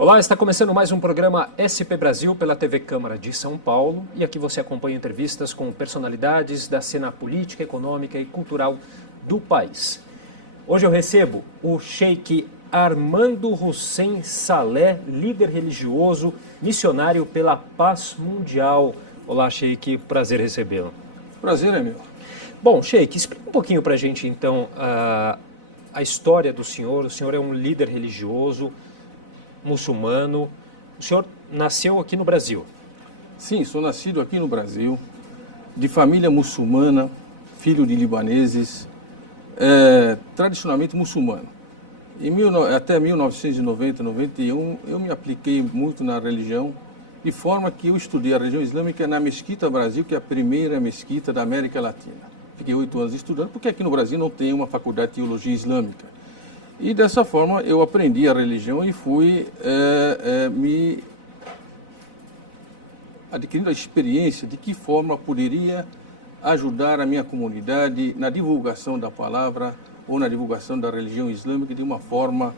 Olá, está começando mais um programa SP Brasil pela TV Câmara de São Paulo e aqui você acompanha entrevistas com personalidades da cena política, econômica e cultural do país. Hoje eu recebo o Sheikh Armando Hussein Saleh, líder religioso, missionário pela paz mundial. Olá, Sheikh, prazer recebê-lo. Prazer é meu. Bom, Sheikh, explica um pouquinho para a gente então a história do senhor. O senhor é um líder religioso, muçulmano. O senhor nasceu aqui no Brasil? Sim, sou nascido aqui no Brasil, de família muçulmana, filho de libaneses, tradicionalmente muçulmano. Até 1990, 91, eu me apliquei muito na religião, de forma que eu estudei a religião islâmica na Mesquita Brasil, que é a primeira mesquita da América Latina. Fiquei 8 anos estudando, porque aqui no Brasil não tem uma faculdade de teologia islâmica. E dessa forma eu aprendi a religião e fui me adquirindo a experiência de que forma poderia ajudar a minha comunidade na divulgação da palavra ou na divulgação da religião islâmica de uma forma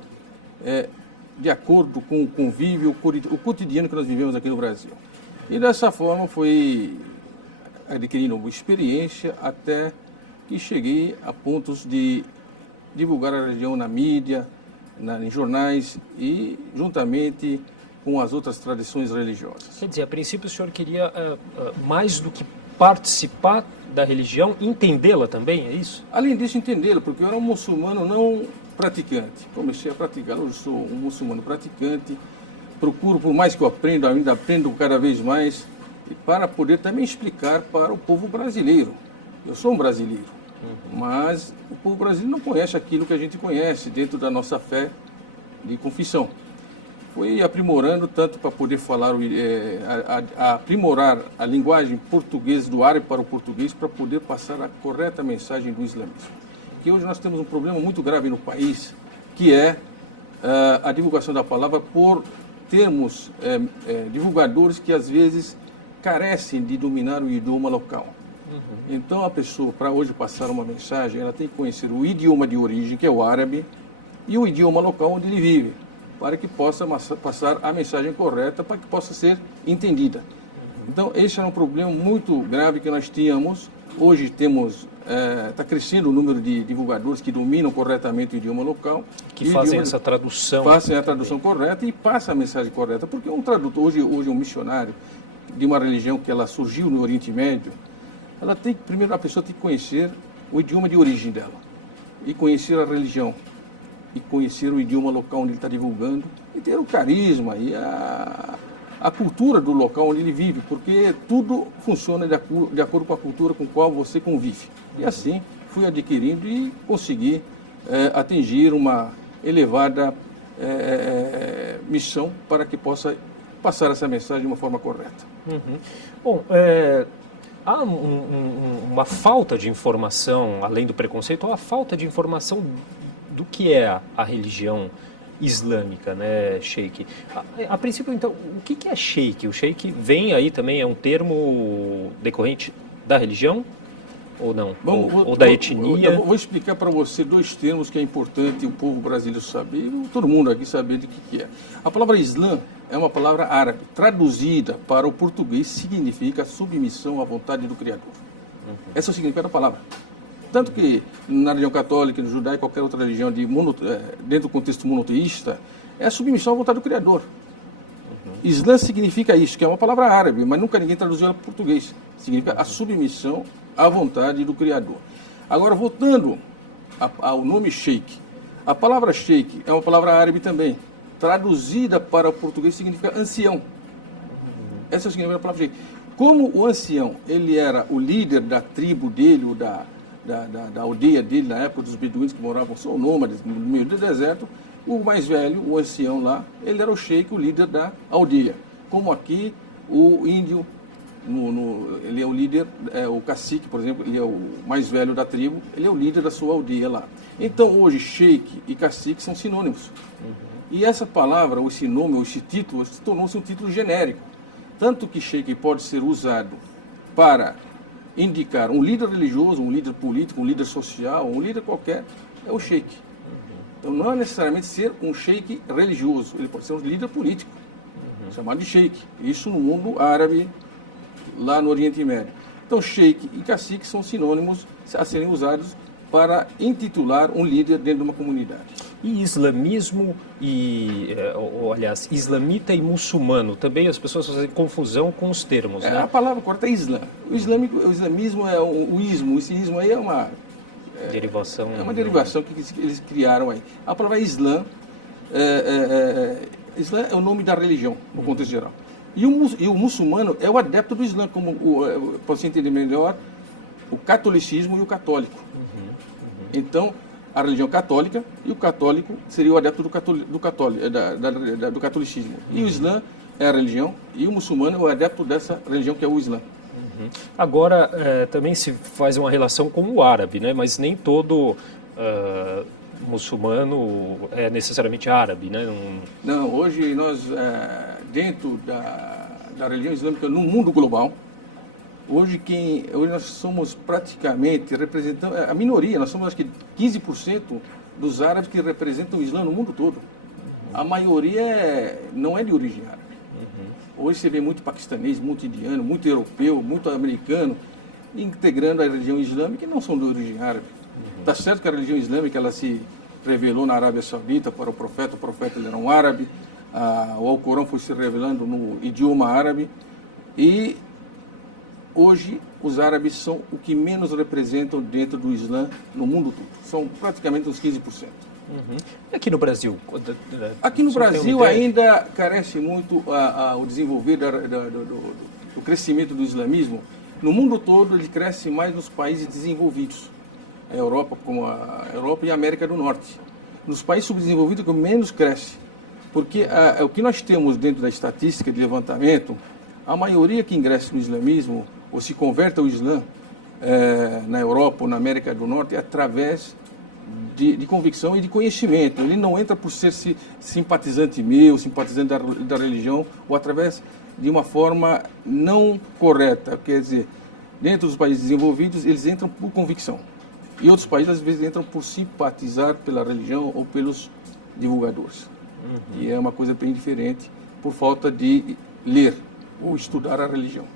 de acordo com o convívio, o cotidiano que nós vivemos aqui no Brasil. E dessa forma fui adquirindo uma experiência até que cheguei a pontos de divulgar a religião na mídia, em jornais e juntamente com as outras tradições religiosas. Quer dizer, a princípio o senhor queria mais do que participar da religião, entendê-la também, é isso? Além disso, entendê-la, porque eu era um muçulmano não praticante. Comecei a praticar, hoje sou um muçulmano praticante, procuro, por mais que eu aprenda, ainda aprendo cada vez mais, e para poder também explicar para o povo brasileiro. Eu sou um brasileiro, mas o povo brasileiro não conhece aquilo que a gente conhece dentro da nossa fé de confissão. Fui aprimorando tanto para poder falar, aprimorar a linguagem portuguesa, do árabe para o português, para poder passar a correta mensagem do islamismo. Porque hoje nós temos um problema muito grave no país, que é a divulgação da palavra por termos divulgadores que às vezes carecem de dominar o idioma local. Então a pessoa, para hoje passar uma mensagem, ela tem que conhecer o idioma de origem, que é o árabe, e o idioma local onde ele vive, para que possa passar a mensagem correta, para que possa ser entendida. Então esse era um problema muito grave que nós tínhamos. Hoje temos, está crescendo o número de divulgadores que dominam corretamente o idioma local. Que fazem essa tradução. Fazem a tradução correta e passam a mensagem correta. Porque um tradutor, hoje um missionário de uma religião que ela surgiu no Oriente Médio, ela tem que, primeiro, a pessoa tem que conhecer o idioma de origem dela, e conhecer a religião, e conhecer o idioma local onde ele está divulgando, e ter o carisma e a cultura do local onde ele vive, porque tudo funciona de acordo com a cultura com a qual você convive. E assim fui adquirindo e consegui atingir uma elevada missão para que possa passar essa mensagem de uma forma correta. Bom, há uma falta de informação, além do preconceito, há uma falta de informação do que é a religião islâmica, né, Sheikh? A princípio, então, o que é Sheikh? O Sheikh vem aí também, é um termo decorrente da religião ou não? Ou da etnia? Eu vou explicar para você 2 termos que é importante o povo brasileiro saber, e todo mundo aqui saber de que é. A palavra Islã é uma palavra árabe, traduzida para o português significa submissão à vontade do Criador. Esse é o significado da palavra. Tanto que na religião católica, no judaico, qualquer outra religião dentro do contexto monoteísta, é a submissão à vontade do Criador. Islã significa isso, que é uma palavra árabe, mas nunca ninguém traduziu ela para o português. Significa a submissão à vontade do Criador. Agora, voltando ao nome Sheikh. A palavra Sheikh é uma palavra árabe também. Traduzida para o português significa ancião. Esse é o significado da palavra Sheikh. Como o ancião, ele era o líder da tribo dele, ou da aldeia dele, na época dos beduínos que moravam, são nômades, no meio do deserto, o mais velho, o ancião lá, ele era o sheik, o líder da aldeia. Como aqui, o índio, ele é o líder, o cacique, por exemplo, ele é o mais velho da tribo, ele é o líder da sua aldeia lá. Então, hoje, sheik e cacique são sinônimos. E essa palavra, ou esse nome, ou esse título, tornou-se um título genérico. Tanto que sheik pode ser usado para indicar um líder religioso, um líder político, um líder social, um líder qualquer, é o sheik. Então, não é necessariamente ser um sheik religioso, ele pode ser um líder político, chamado de sheik. Isso no mundo árabe, lá no Oriente Médio. Então, sheik e cacique são sinônimos a serem usados para intitular um líder dentro de uma comunidade. E islamismo aliás, islamita e muçulmano, também as pessoas fazem confusão com os termos, né? A palavra correta é islã. O islamismo é o ismo, esse ismo aí é uma derivação. É uma derivação que eles criaram aí. A palavra islã, islã é o nome da religião, no contexto geral. E o muçulmano é o adepto do islã, como para você entender melhor, o catolicismo e o católico. Então, a religião católica e o católico seria o adepto do catolicismo. E o islã é a religião e o muçulmano é o adepto dessa religião que é o islã. Agora, também se faz uma relação com o árabe, né? Mas nem todo muçulmano é necessariamente árabe, né? Não, hoje nós, dentro da religião islâmica no mundo global, hoje nós somos praticamente representando a minoria, nós somos acho que 15% dos árabes que representam o Islã no mundo todo. A maioria não é de origem árabe. Hoje você vê muito paquistanês, muito indiano, muito europeu, muito americano integrando a religião islâmica e não são de origem árabe. Está certo que a religião islâmica ela se revelou na Arábia Saudita para o profeta ele era um árabe, o Alcorão foi se revelando no idioma árabe e hoje, os árabes são o que menos representam dentro do Islã no mundo todo. São praticamente uns 15%. E aqui no Brasil? Aqui no Brasil ainda carece muito o desenvolver do crescimento do islamismo. No mundo todo, ele cresce mais nos países desenvolvidos. A Europa, como a Europa e a América do Norte. Nos países subdesenvolvidos, que menos cresce. Porque o que nós temos dentro da estatística de levantamento, a maioria que ingressa no islamismo ou se converte ao Islã na Europa ou na América do Norte é através de convicção e de conhecimento. Ele não entra por ser simpatizante meu, simpatizante da religião, ou através de uma forma não correta. Quer dizer, dentro dos países desenvolvidos, eles entram por convicção. E outros países, às vezes, entram por simpatizar pela religião ou pelos divulgadores. E é uma coisa bem diferente por falta de ler ou estudar a religião.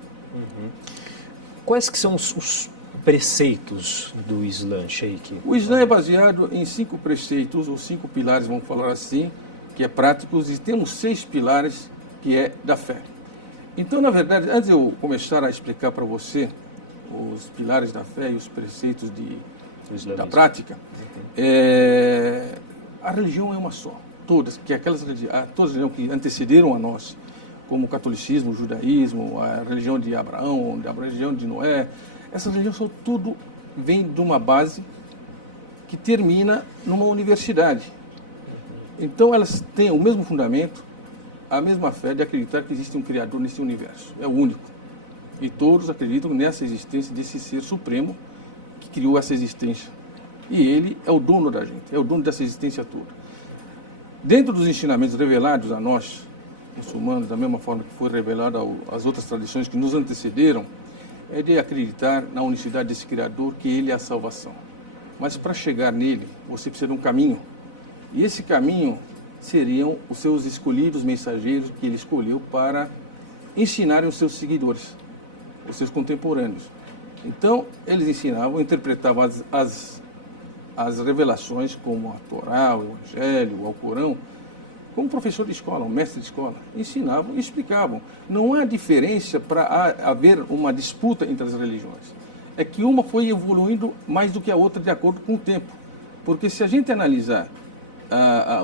Quais que são os preceitos do Islã, Sheikh? O Islã é baseado em 5 preceitos, ou 5 pilares, vamos falar assim, que é práticos, e temos 6 pilares, que é da fé. Então, na verdade, antes de eu começar a explicar para você os pilares da fé e os preceitos da prática, a religião é uma só. Todas as religiões que antecederam a nós, como o catolicismo, o judaísmo, a religião de Abraão, a religião de Noé, essas religiões são tudo vem de uma base que termina numa universidade. Então elas têm o mesmo fundamento, a mesma fé de acreditar que existe um Criador nesse universo. É o único. E todos acreditam nessa existência desse ser supremo que criou essa existência. E ele é o dono da gente, é o dono dessa existência toda. Dentro dos ensinamentos revelados a nós, muçulmanos, da mesma forma que foi revelado às outras tradições que nos antecederam, é de acreditar na unicidade desse Criador, que ele é a salvação. Mas para chegar nele, você precisa de um caminho. E esse caminho seriam os seus escolhidos mensageiros que ele escolheu para ensinarem os seus seguidores, os seus contemporâneos. Então, eles ensinavam, interpretavam as revelações como a Torá, o Evangelho, o Alcorão, como professor de escola, um mestre de escola. Ensinavam e explicavam. Não há diferença para haver uma disputa entre as religiões. É que uma foi evoluindo mais do que a outra de acordo com o tempo. Porque se a gente analisar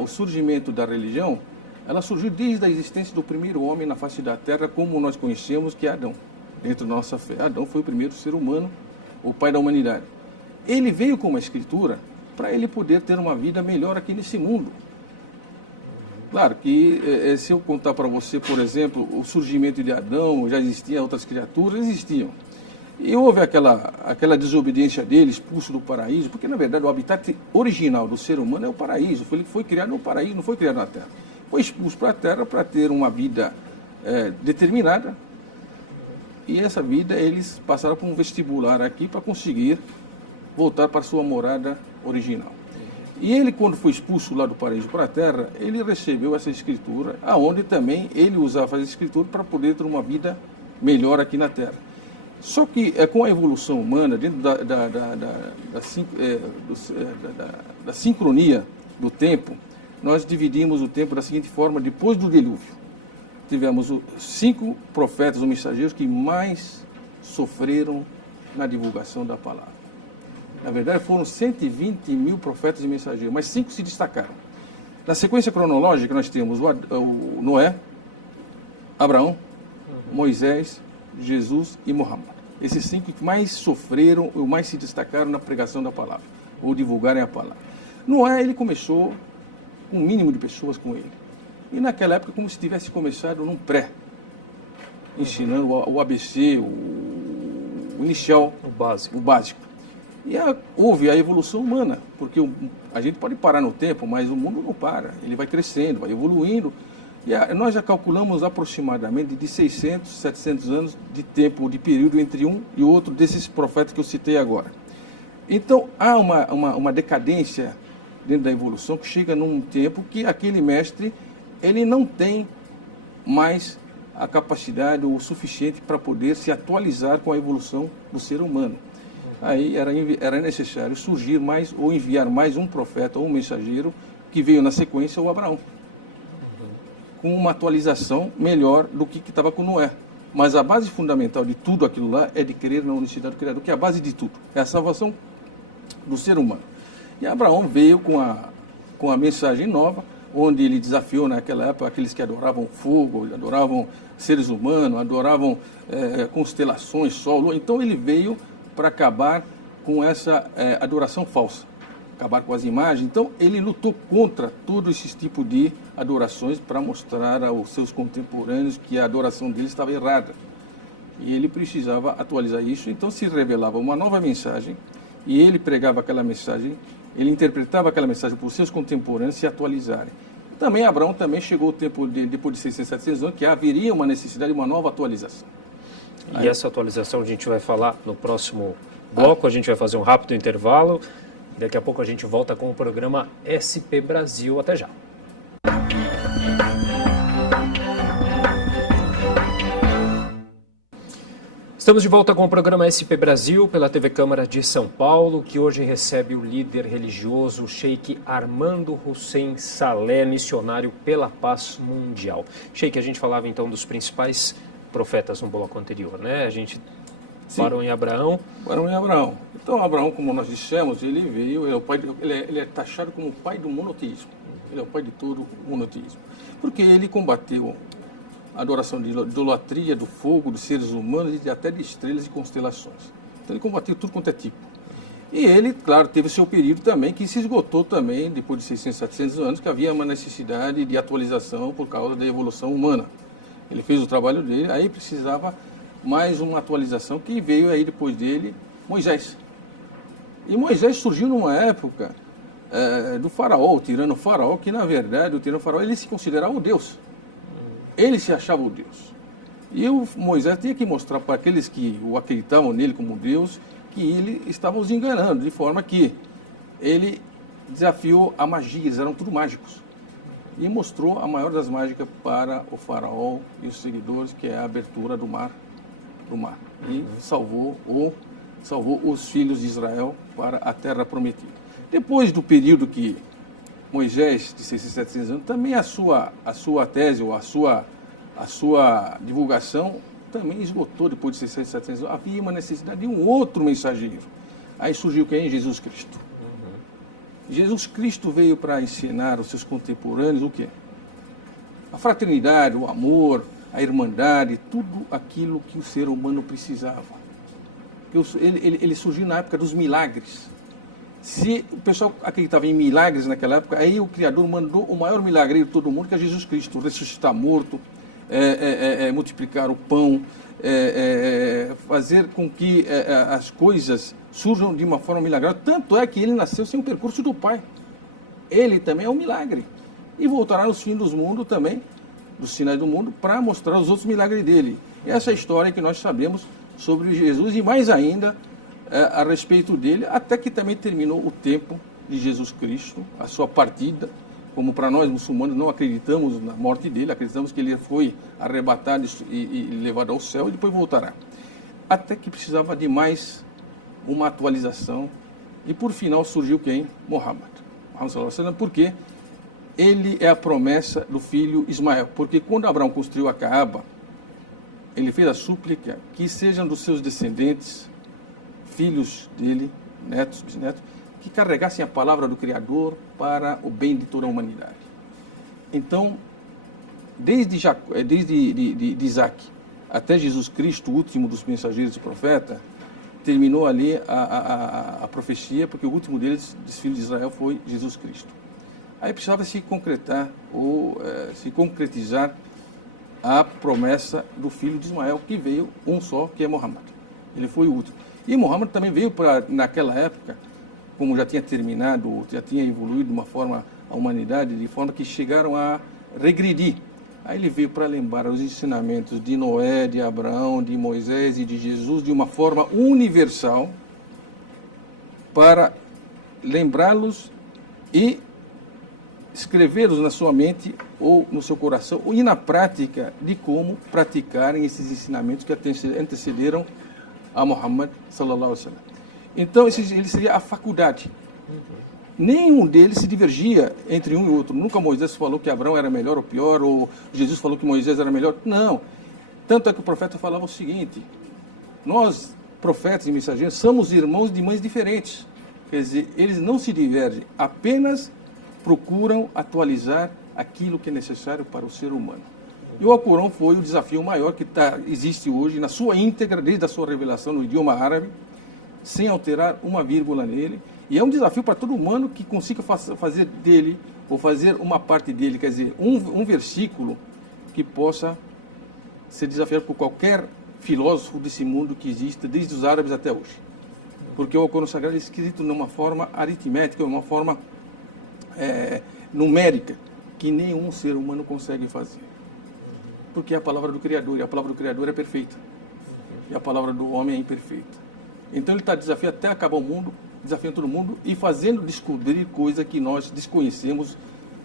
o surgimento da religião, ela surgiu desde a existência do primeiro homem na face da Terra, como nós conhecemos, que é Adão. Dentro da nossa fé, Adão foi o primeiro ser humano, o pai da humanidade. Ele veio com uma escritura para ele poder ter uma vida melhor aqui nesse mundo. Claro que se eu contar para você, por exemplo, o surgimento de Adão, já existiam outras criaturas, existiam. E houve aquela desobediência dele, expulso do paraíso, porque na verdade o habitat original do ser humano é o paraíso. Ele foi criado no paraíso, não foi criado na Terra. Foi expulso para a Terra para ter uma vida determinada. E essa vida eles passaram por um vestibular aqui para conseguir voltar para sua morada original. E ele, quando foi expulso lá do paraíso para a terra, ele recebeu essa escritura, aonde também ele usava essa escritura para poder ter uma vida melhor aqui na terra. Só que com a evolução humana, dentro da sincronia do tempo, nós dividimos o tempo da seguinte forma: depois do dilúvio, tivemos 5 profetas ou mensageiros que mais sofreram na divulgação da palavra. Na verdade, foram 120 mil profetas e mensageiros, mas 5 se destacaram. Na sequência cronológica, nós temos o Noé, Abraão, Moisés, Jesus e Muhammad. Esses 5 que mais sofreram ou mais se destacaram na pregação da palavra, ou divulgarem a palavra. Noé, ele começou com um mínimo de pessoas com ele. E naquela época, como se tivesse começado num pré, ensinando o ABC, o inicial, o básico. E houve a evolução humana, porque a gente pode parar no tempo, mas o mundo não para. Ele vai crescendo, vai evoluindo. E nós já calculamos aproximadamente de 600, 700 anos de tempo, de período entre um e outro desses profetas que eu citei agora. Então, há uma decadência dentro da evolução que chega num tempo que aquele mestre, ele não tem mais a capacidade o suficiente para poder se atualizar com a evolução do ser humano. Aí era necessário surgir mais ou enviar mais um profeta ou um mensageiro, que veio na sequência o Abraão, com uma atualização melhor do que estava com Noé. Mas a base fundamental de tudo aquilo lá é de crer na unicidade do Criador, que é a base de tudo, é a salvação do ser humano. E Abraão veio com a mensagem nova, onde ele desafiou naquela época aqueles que adoravam fogo, adoravam seres humanos, adoravam constelações, sol, lua. Então ele veio para acabar com essa adoração falsa, acabar com as imagens. Então ele lutou contra todos esses tipos de adorações para mostrar aos seus contemporâneos que a adoração deles estava errada. E ele precisava atualizar isso, então se revelava uma nova mensagem, e ele pregava aquela mensagem, ele interpretava aquela mensagem para os seus contemporâneos se atualizarem. Também Abraão também chegou o tempo dele, depois de 600, 700 anos, que haveria uma necessidade de uma nova atualização. E essa atualização a gente vai falar no próximo bloco, a gente vai fazer um rápido intervalo. Daqui a pouco a gente volta com o programa SP Brasil. Até já. Estamos de volta com o programa SP Brasil pela TV Câmara de São Paulo, que hoje recebe o líder religioso Sheikh Armando Hussein Saleh, missionário pela paz mundial. Sheikh, a gente falava então dos principais profetas no bloco anterior, né? A gente parou em Abraão. Parou em Abraão. Então, Abraão, como nós dissemos, ele veio, ele é taxado como o pai do monoteísmo. Ele é o pai de todo o monoteísmo. Porque ele combateu a adoração de idolatria, do fogo, dos seres humanos e até de estrelas e constelações. Então, ele combateu tudo quanto é tipo. E ele, claro, teve seu período também, que se esgotou também, depois de 600, 700 anos, que havia uma necessidade de atualização por causa da evolução humana. Ele fez o trabalho dele, aí precisava mais uma atualização, que veio aí depois dele, Moisés. E Moisés surgiu numa época do faraó, o tirano faraó, que na verdade o tirano faraó, ele se considerava o Deus. Ele se achava o Deus. E o Moisés tinha que mostrar para aqueles que o acreditavam nele como Deus, que ele estava os enganando, de forma que ele desafiou a magia, eles eram tudo mágicos. E mostrou a maior das mágicas para o faraó e os seguidores, que é a abertura do mar. E salvou os filhos de Israel para a terra prometida. Depois do período que Moisés, de 600, 700 anos, também a sua tese, ou a sua divulgação, também esgotou depois de 600, 700 anos. Havia uma necessidade de um outro mensageiro. Aí surgiu quem? Jesus Cristo. Jesus Cristo veio para ensinar aos seus contemporâneos o quê? A fraternidade, o amor, a irmandade, tudo aquilo que o ser humano precisava. Ele surgiu na época dos milagres. Se o pessoal acreditava em milagres naquela época, aí o Criador mandou o maior milagreiro de todo mundo, que é Jesus Cristo, ressuscitar morto, multiplicar o pão, fazer com que as coisas surjam de uma forma milagrosa. Tanto é que ele nasceu sem o percurso do Pai. Ele também é um milagre. E voltará nos fins dos mundos também, dos sinais do mundo, para mostrar os outros milagres dele. E essa é a história que nós sabemos sobre Jesus, e mais ainda a respeito dele, até que também terminou o tempo de Jesus Cristo, a sua partida, como para nós muçulmanos não acreditamos na morte dele, acreditamos que ele foi arrebatado e levado ao céu e depois voltará. Até que precisava de mais uma atualização e por final surgiu quem? Muhammad sallallahu alaihi wasallam, porque ele é a promessa do filho Ismael, porque quando Abraão construiu a Kaaba, ele fez a súplica que sejam dos seus descendentes, filhos dele, netos, bisnetos, que carregassem a palavra do Criador para o bem de toda a humanidade. Então, desde Isaac até Jesus Cristo, o último dos mensageiros e profetas, terminou ali a profecia, porque o último deles, dos filhos de Israel, foi Jesus Cristo. Aí precisava se concretar, ou se concretizar a promessa do filho de Ismael, que veio um só, que é Muhammad. Ele foi o último. E Muhammad também veio para, naquela época, como já tinha terminado, já tinha evoluído de uma forma a humanidade, de forma que chegaram a regredir. Aí ele veio para lembrar os ensinamentos de Noé, de Abraão, de Moisés e de Jesus de uma forma universal, para lembrá-los e escrevê-los na sua mente ou no seu coração, e na prática de como praticarem esses ensinamentos que antecederam a Muhammad sallallahu alaihi wasallam. Então, ele seria a faculdade. Nenhum deles se divergia entre um e outro. Nunca Moisés falou que Abraão era melhor ou pior, ou Jesus falou que Moisés era melhor. Não. Tanto é que o profeta falava o seguinte: nós, profetas e mensageiros, somos irmãos de mães diferentes. Quer dizer, eles não se divergem, apenas procuram atualizar aquilo que é necessário para o ser humano. E o Alcorão foi o desafio maior que existe hoje, na sua íntegra, desde a sua revelação no idioma árabe, sem alterar uma vírgula nele. E é um desafio para todo humano que consiga fazer dele, ou fazer uma parte dele, quer dizer, um versículo que possa ser desafiado por qualquer filósofo desse mundo que exista, desde os árabes até hoje. Porque o Alcorão Sagrado é escrito numa forma aritmética, uma forma numérica, que nenhum ser humano consegue fazer. Porque é a palavra do Criador, e a palavra do Criador é perfeita. E a palavra do homem é imperfeita. Então ele está desafiando até acabar o mundo, desafiando todo mundo e fazendo descobrir coisas que nós desconhecemos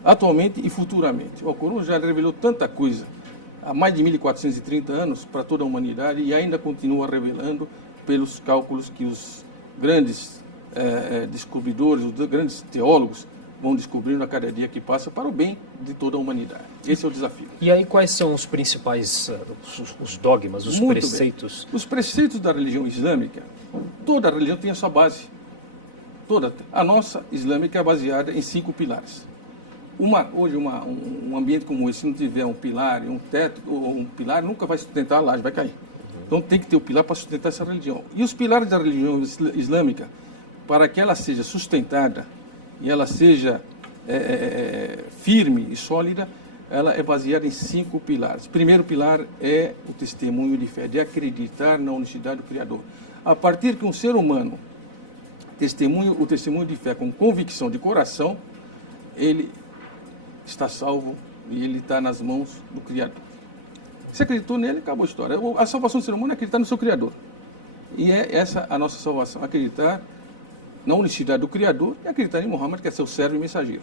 atualmente e futuramente. O Alcorão já revelou tanta coisa há mais de 1430 anos para toda a humanidade e ainda continua revelando pelos cálculos que os grandes descobridores, os grandes teólogos vão descobrindo a cada dia que passa para o bem de toda a humanidade. Esse é o desafio. E aí quais são os principais, os dogmas, os preceitos? Bem. Os preceitos da religião islâmica, toda religião tem a sua base. Toda. A nossa islâmica é baseada em 5 pilares. Hoje, um ambiente como esse, se não tiver um pilar, um teto, ou um pilar, nunca vai sustentar a laje, vai cair. Então tem que ter o pilar para sustentar essa religião. E os pilares da religião islâmica, para que ela seja sustentada e ela seja firme e sólida, ela é baseada em 5 pilares. O primeiro pilar é o testemunho de fé, de acreditar na unicidade do Criador. A partir que um ser humano o testemunho de fé com convicção de coração, ele está salvo e ele está nas mãos do Criador. Se acreditou nele, acabou a história. A salvação do ser humano é acreditar no seu Criador. E é essa a nossa salvação, acreditar na unicidade do Criador e acreditar em Muhammad, que é seu servo e mensageiro.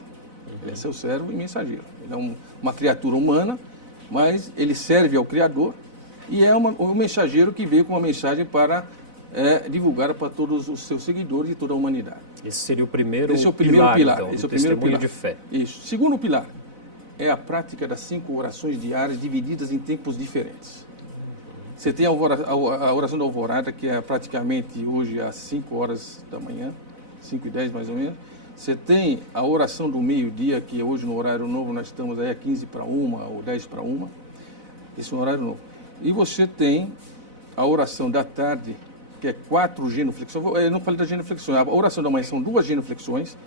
Ele é seu servo e mensageiro. Ele é uma criatura humana, mas ele serve ao Criador e é um mensageiro que veio com uma mensagem para divulgar para todos os seus seguidores e toda a humanidade. Esse seria o primeiro pilar. Então, Esse é o primeiro primeiro pilar de fé. Isso. Segundo pilar é a prática das 5 orações diárias divididas em tempos diferentes. Você tem a oração da alvorada, que é praticamente hoje às 5 horas da manhã, 5h10 mais ou menos. Você tem a oração do meio-dia, que hoje no horário novo nós estamos aí a 15 para 1 ou 10 para 1. Esse é o horário novo. E você tem a oração da tarde, que é 4 genuflexões. Eu não falei da genuflexão. A oração da manhã são 2 genuflexões.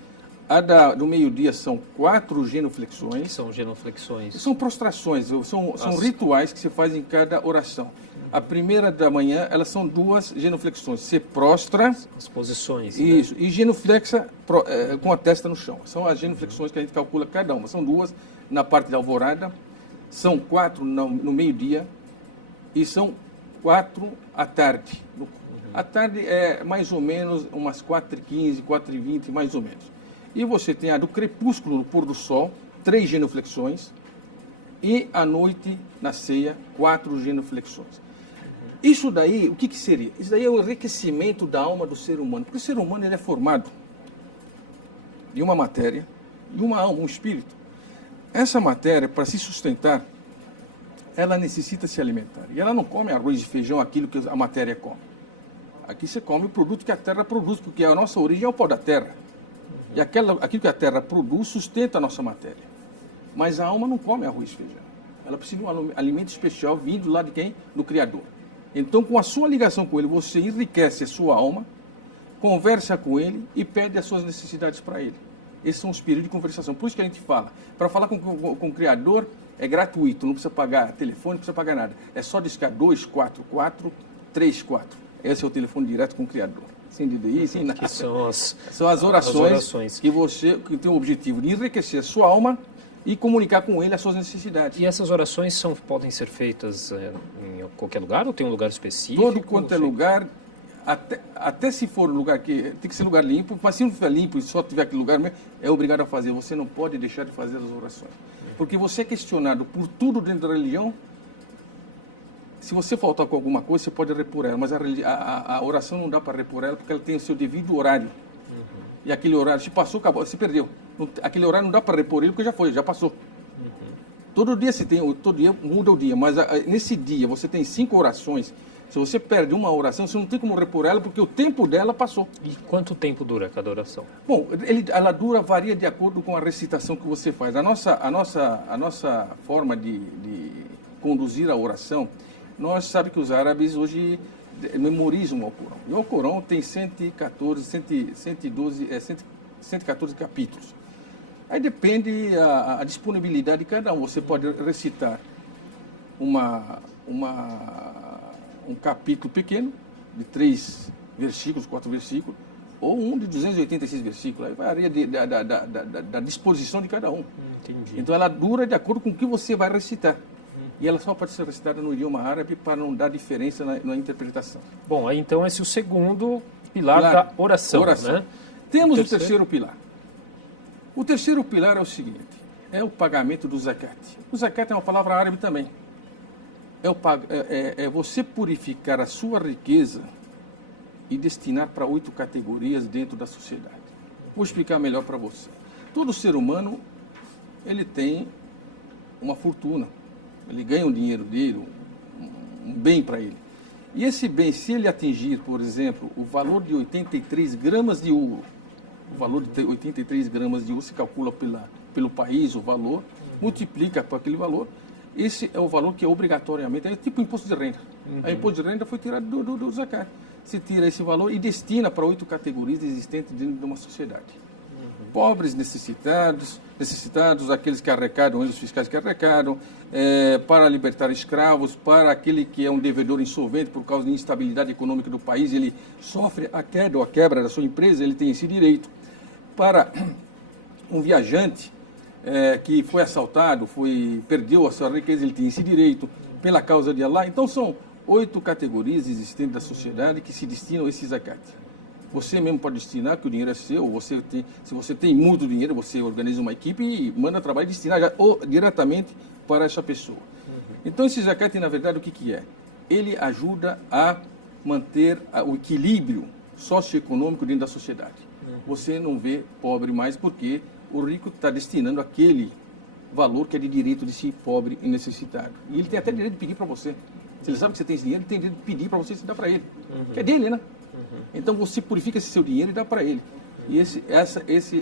A do meio-dia são 4 genuflexões. O que são genuflexões? São prostrações, são rituais que se faz em cada oração. A primeira da manhã, elas são 2 genuflexões. Você prostra. As posições. Isso. Né? E genuflexa com a testa no chão. São as genuflexões que a gente calcula cada uma. São 2 na parte da alvorada, são 4 no meio-dia e são 4 à tarde. À tarde é mais ou menos umas 4h15, 4h20, mais ou menos. E você tem a do crepúsculo no pôr do sol, 3 genuflexões, e à noite, na ceia, 4 genuflexões. Isso daí, o que seria? Isso daí é o enriquecimento da alma do ser humano. Porque o ser humano ele é formado de uma matéria e uma alma, um espírito. Essa matéria, para se sustentar, ela necessita se alimentar. E ela não come arroz e feijão, aquilo que a matéria come. Aqui você come o produto que a terra produz, porque a nossa origem é o pó da terra. E aquilo que a terra produz sustenta a nossa matéria. Mas a alma não come arroz e feijão. Ela precisa de um alimento especial vindo lá de quem? Do Criador. Então, com a sua ligação com Ele, você enriquece a sua alma, conversa com Ele e pede as suas necessidades para Ele. Esses são os períodos de conversação. Por isso que a gente fala. Para falar com o Criador é gratuito, não precisa pagar telefone, não precisa pagar nada. É só discar 244 34. Esse é o telefone direto com o Criador. Sem DDI, sem nada. Que são as orações que tem o objetivo de enriquecer a sua alma e comunicar com Ele as suas necessidades. E essas orações podem ser feitas em qualquer lugar ou tem um lugar específico? Todo quanto é lugar, até se for um lugar que tem que ser lugar limpo, mas se não estiver limpo e só tiver aquele lugar mesmo, é obrigado a fazer. Você não pode deixar de fazer as orações. Porque você é questionado por tudo dentro da religião. Se você faltar com alguma coisa, você pode repor ela, mas a oração não dá para repor ela porque ela tem o seu devido horário. E aquele horário, se passou, acabou, se perdeu. Aquele horário não dá para repor ele porque já foi, já passou. Todo dia todo dia muda o dia, mas nesse dia você tem 5 orações. Se você perde uma oração, você não tem como repor ela porque o tempo dela passou. E quanto tempo dura cada oração? Bom, ela varia de acordo com a recitação que você faz. A nossa forma de conduzir a oração, nós sabemos que os árabes hoje memorizam o Alcorão. E o Alcorão tem 114 capítulos. Aí depende a disponibilidade de cada um. Você pode recitar um capítulo pequeno, de 3 versículos, 4 versículos, ou um de 286 versículos. Aí varia da disposição de cada um. Entendi. Então ela dura de acordo com o que você vai recitar. E ela só pode ser recitada no idioma árabe para não dar diferença na interpretação. Bom, aí então esse é o segundo pilar da oração. Né? Temos o terceiro pilar. O terceiro pilar é o seguinte, é o pagamento do zakat. O zakat é uma palavra árabe também. É você purificar a sua riqueza e destinar para 8 categorias dentro da sociedade. Vou explicar melhor para você. Todo ser humano, ele tem uma fortuna. Ele ganha um dinheiro dele, um bem para ele. E esse bem, se ele atingir, por exemplo, o valor de 83 gramas de ouro, o valor de 83 gramas de ouro se calcula pelo país, o valor, multiplica por aquele valor, esse é o valor que é obrigatoriamente, é tipo imposto de renda. O imposto de renda foi tirado do zakat. Se tira esse valor e destina para 8 categorias existentes dentro de uma sociedade. Pobres, necessitados, aqueles que arrecadam, os fiscais que arrecadam, para libertar escravos, para aquele que é um devedor insolvente por causa da instabilidade econômica do país, ele sofre a queda ou a quebra da sua empresa, ele tem esse direito. Para um viajante que foi assaltado, perdeu a sua riqueza, ele tem esse direito pela causa de Allah. Então são 8 categorias existentes da sociedade que se destinam a esse zakat. Você mesmo pode destinar, que o dinheiro é seu, se você tem muito dinheiro, você organiza uma equipe e manda trabalho e destinar diretamente para essa pessoa. Então esse zakat, na verdade, o que é? Ele ajuda a manter o equilíbrio socioeconômico dentro da sociedade. Você não vê pobre mais porque o rico está destinando aquele valor que é de direito de si pobre e necessitado. E ele tem até direito de pedir para você. Se ele sabe que você tem esse dinheiro, ele tem direito de pedir para você se dá para ele. Que é dele, né? Então você purifica esse seu dinheiro e dá para ele. E esse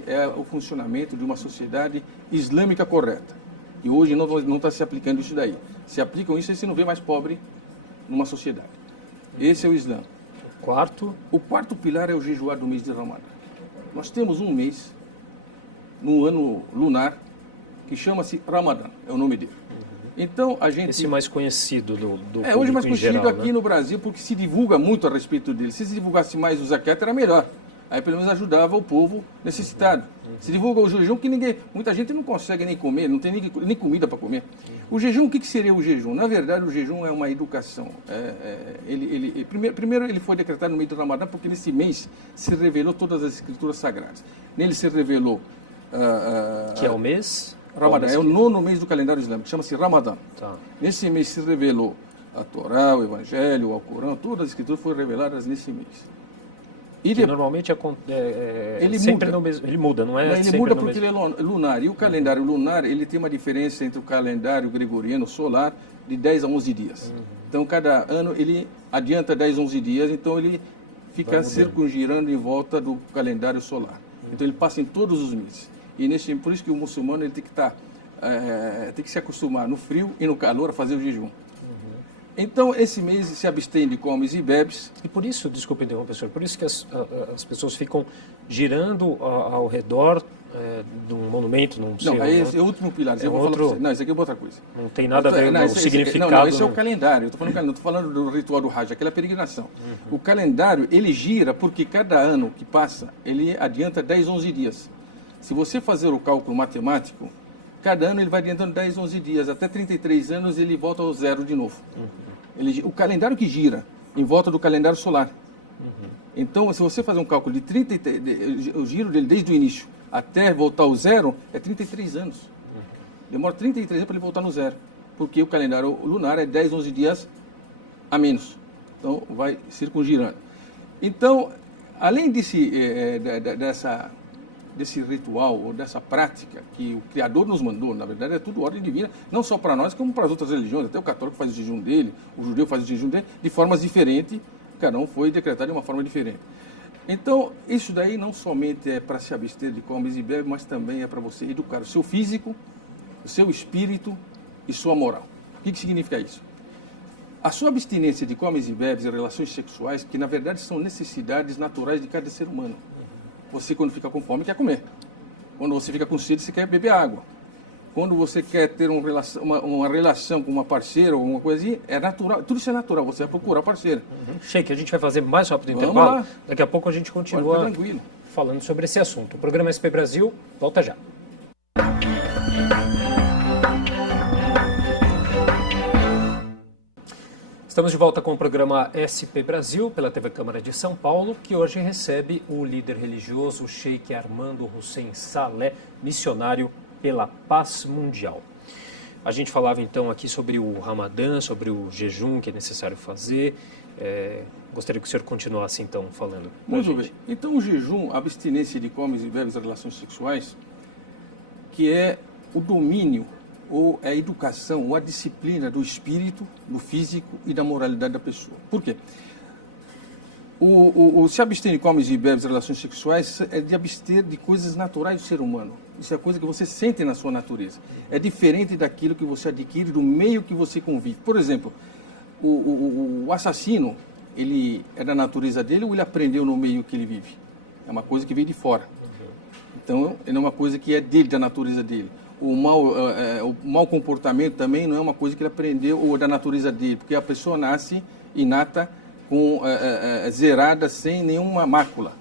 é o funcionamento de uma sociedade islâmica correta. E hoje não está se aplicando isso daí. Se aplicam isso e você não vê mais pobre numa sociedade. Esse é o Islã. O quarto pilar é o jejuar do mês de Ramadã. Nós temos um mês no ano lunar que chama-se Ramadã, é o nome dele. Então a gente... Esse mais conhecido do hoje mais conhecido geral, aqui né? no Brasil porque se divulga muito a respeito dele. Se divulgasse mais o zakat era melhor. Aí pelo menos ajudava o povo necessitado. Se divulga o jejum que muita gente não consegue nem comer, não tem nem comida para comer. O jejum, o que seria o jejum? Na verdade, o jejum é uma educação. Primeiro ele foi decretado no meio do Ramadã porque nesse mês se revelou todas as escrituras sagradas. Nele se revelou... que é o mês? Ramadã, é o 9º mês do calendário islâmico, chama-se Ramadã. Tá. Nesse mês se revelou a Torá, o Evangelho, o Alcorão, todas as escrituras foram reveladas nesse mês. Normalmente ele sempre muda. No mesmo, ele muda, não é? Ele sempre muda no porque mesmo... ele é lunar. E o calendário lunar, ele tem uma diferença entre o calendário gregoriano solar de 10 a 11 dias. Então, cada ano ele adianta 10, 11 dias, então ele fica circungirando em volta do calendário solar. Então, ele passa em todos os meses. E por isso que o muçulmano ele tem que tem que se acostumar no frio e no calor a fazer o jejum. Então, esse mês se abstém de comes e bebes. E por isso, desculpe interromper, professor, por isso que as pessoas ficam girando ao redor de um monumento, não sei. Não, esse é o último pilar. Eu vou falar para você. Não, isso aqui é outra coisa. Não tem nada a ver com o significado. Não, esse é o calendário. Eu estou falando do ritual do Hajj, aquela peregrinação. O calendário, ele gira porque cada ano que passa, ele adianta 10, 11 dias. Se você fazer o cálculo matemático, cada ano ele vai adiantando 10, 11 dias. Até 33 anos ele volta ao zero de novo. O calendário que gira em volta do calendário solar. Então, se você fazer um cálculo o giro dele desde o início até voltar ao zero, é 33 anos. Demora 33 anos para ele voltar no zero. Porque o calendário lunar é 10, 11 dias a menos. Então, vai circungirando. Então, além desse ritual, ou dessa prática que o Criador nos mandou, na verdade é tudo ordem divina, não só para nós, como para as outras religiões, até o católico faz o jejum dele, o judeu faz o jejum dele, de formas diferentes, cada um foi decretado de uma forma diferente. Então, isso daí não somente é para se abster de comes e bebes, mas também é para você educar o seu físico, o seu espírito e sua moral. O que significa isso? A sua abstinência de comes e bebes e relações sexuais, que na verdade são necessidades naturais de cada ser humano. Você, quando fica com fome, quer comer. Quando você fica com sede, você quer beber água. Quando você quer ter uma relação com uma parceira ou alguma coisa assim, é natural. Tudo isso é natural, você vai procurar parceira. Sheik, a gente vai fazer mais rápido o intervalo. Lá. Daqui a pouco a gente continua falando sobre esse assunto. O programa SP Brasil volta já. Estamos de volta com o programa SP Brasil, pela TV Câmara de São Paulo, que hoje recebe o líder religioso Sheik Armando Hussein Saleh, missionário pela paz mundial. A gente falava então aqui sobre o Ramadã, sobre o jejum que é necessário fazer. Gostaria que o senhor continuasse então falando. Muito bem. Então o jejum, a abstinência de comes e bebes e relações sexuais, que é o domínio ou a educação, ou a disciplina do espírito, do físico e da moralidade da pessoa. Por quê? Se abster de comes e bebes relações sexuais é de abster de coisas naturais do ser humano. Isso é coisa que você sente na sua natureza. É diferente daquilo que você adquire do meio que você convive. Por exemplo, o assassino, ele é da natureza dele ou ele aprendeu no meio que ele vive? É uma coisa que veio de fora. Então, não é uma coisa que é dele, da natureza dele. O mau comportamento também não é uma coisa que ele aprendeu ou da natureza dele, porque a pessoa nasce inata, zerada, sem nenhuma mácula.